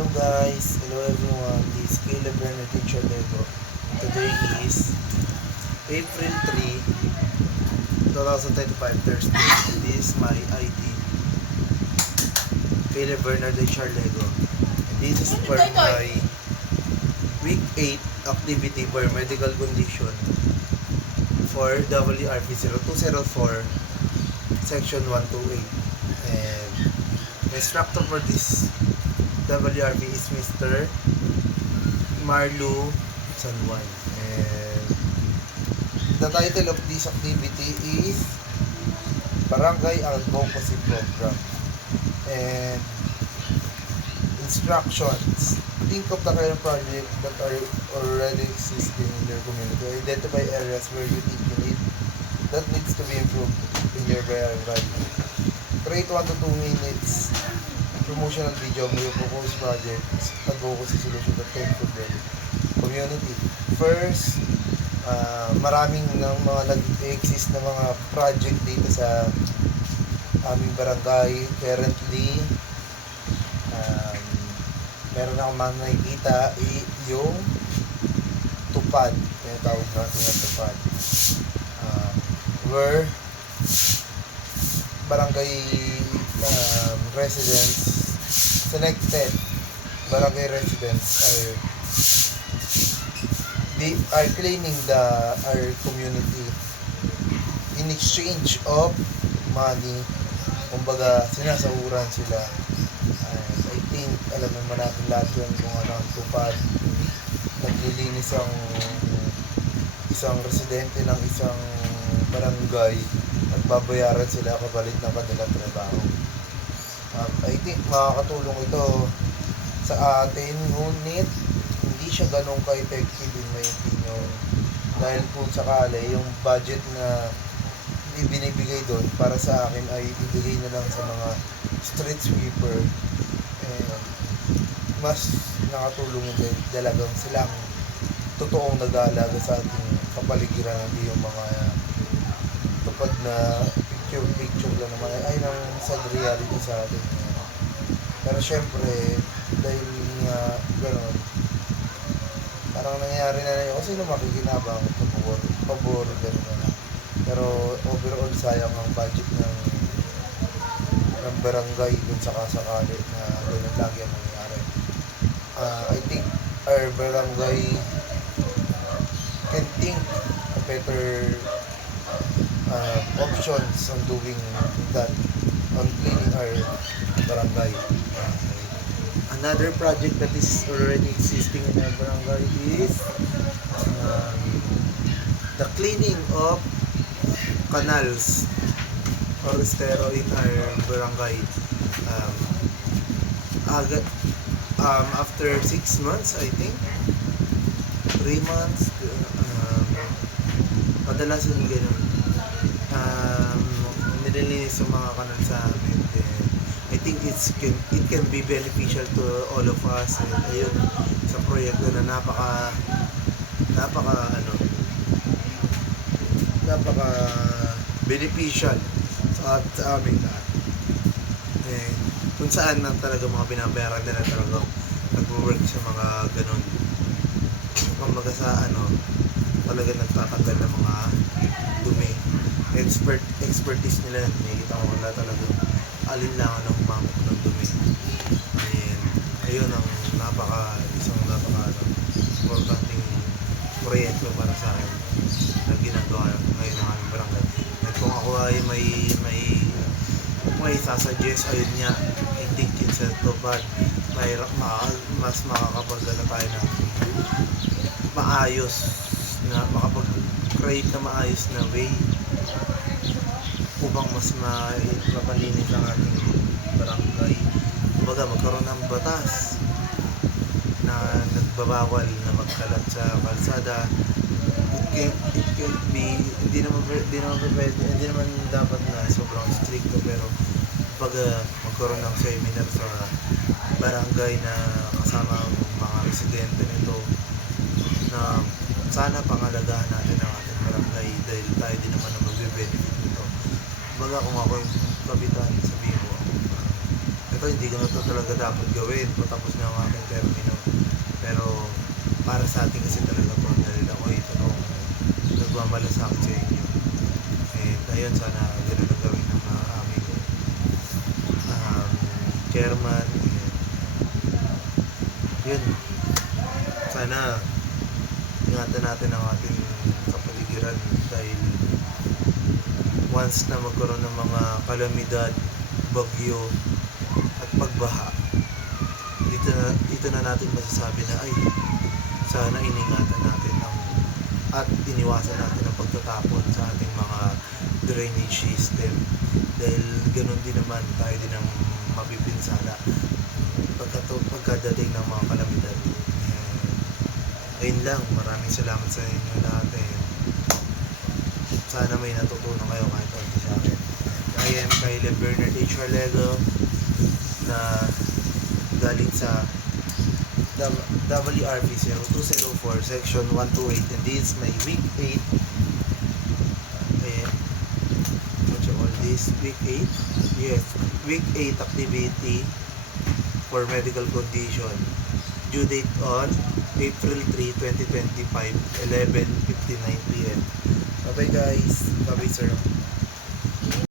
Hello guys, hello everyone, this is Caleb Bernard Teacher Lego. Today is April 3, 2025, Thursday. This is my ID, Caleb Bernard Teacher Lego. And this is for my week 8 activity for medical condition for WRP 0204, section 128. And the instructor for this WRP is Mr. Marlo San Juan. And the title of this activity is Barangay Advocacy Program. And instructions: think of the current project that are already existing in your community. Identify areas where you think that needs to be improved in your barangay. Create 1 to 2 minutes promotional video of your proposed projects, advocacy solution that can improve the community. First, maraming ng mga nag-exist na mga project dito sa aming barangay. Currently, meron akong mga nakikita yung tupad, yung tawag natin na tupad, where barangay residents, selected barangay residents are cleaning our community in exchange of money. Kumbaga, sinasahuran sila. And I think, alam naman natin lahat yun kung ano ang tupad. Naglilinis ang isang residente ng isang barangay at babayaran sila kapalit ng kanilang trabaho. I think makakatulong ito sa atin, ngunit hindi siya ganun ka-effective in my opinion, dahil kung sakali yung budget na ibinibigay doon para sa akin ay ibigay na lang sa mga street sweeper, mas nakatulong yung dalagang silang totoong nag-aalaga sa ating kapaligiran, hindi yung mga tupad na picture lang naman ay nang sad reality sa atin. Pero syempre, dahil nga gano'n, parang nangyari na yun kasi nung makikinabang pabor, gano'n na lang. Pero overall, sayang ang budget ng barangay dun sa kasakali na gano'n lagi ang nangyari. I think our barangay can think a better options on doing that, on cleaning our barangay. Another project that is already existing in our barangay is the cleaning of canals or estero in our barangay. After 6 months, I think 3 months, kadalasan ganun, nililinis yung mga kanal sa amin. I think it can be beneficial to all of us. And ayun, sa proyekto na napaka beneficial sa aming lahat. And kung saan lang talaga mga binabayaran nila talaga nag-work sa mga ganun. Kumbaga sa talaga nagtatanggal ng mga dumi. Expertise nila, nakikita ko wala talaga alinlangan ng humamok ng dumi. And ayun ang isang importanteng proyekto para sa akin na ginagawa ngayon ng aming barangay. At kung ako ay may sasuggest, ayun nga, hindi din sa tupad, mas makakapagdala tayo ng maayos na makapag-create na maayos na way upang mas mapalinis ang ating barangay. Kumbaga, magkaroon ng batas na nagbabawal na magkalat sa kalsada. It can be, hindi naman dapat na sobrang stricto, pero pag magkaroon ng seminar sa barangay na kasama ang mga residente nito, na sana pangalagaan natin ang ating barangay dahil tayo din naman ang magbe-benefit nito. Baga kung ako yung kapitan, sabihin ko, to, hindi ko na to talaga dapat gawin. Patapos na ang aking termino. Pero para sa atin kasi talaga to, dahil ako ito kung nagmamalasakit sa inyo. And ayun, sana ganun ang gawin ng aming chairman. And yun, sana ingatan natin ang ating kapaligiran dahil once na magkaroon ng mga kalamidad, bagyo at pagbaha, dito na natin masasabi na ay sana iningatan natin at iniwasan natin ang pagtatapon sa ating mga drainage system dahil ganun din naman tayo din ang mapipinsala pagkadating ng mga kalamidad. Ayun lang, maraming salamat sa inyo lahat sana may natutunan kayo kahit konti sa akin. I am Kyle Bernard H. Valego na galing sa WRP 0204 section 128 and this is my week 8 what you call this? Week 8? Yes, week 8 activity for medical condition due date on April 3, 2025 11:59 p.m. Bye bye guys. Bye bye sir.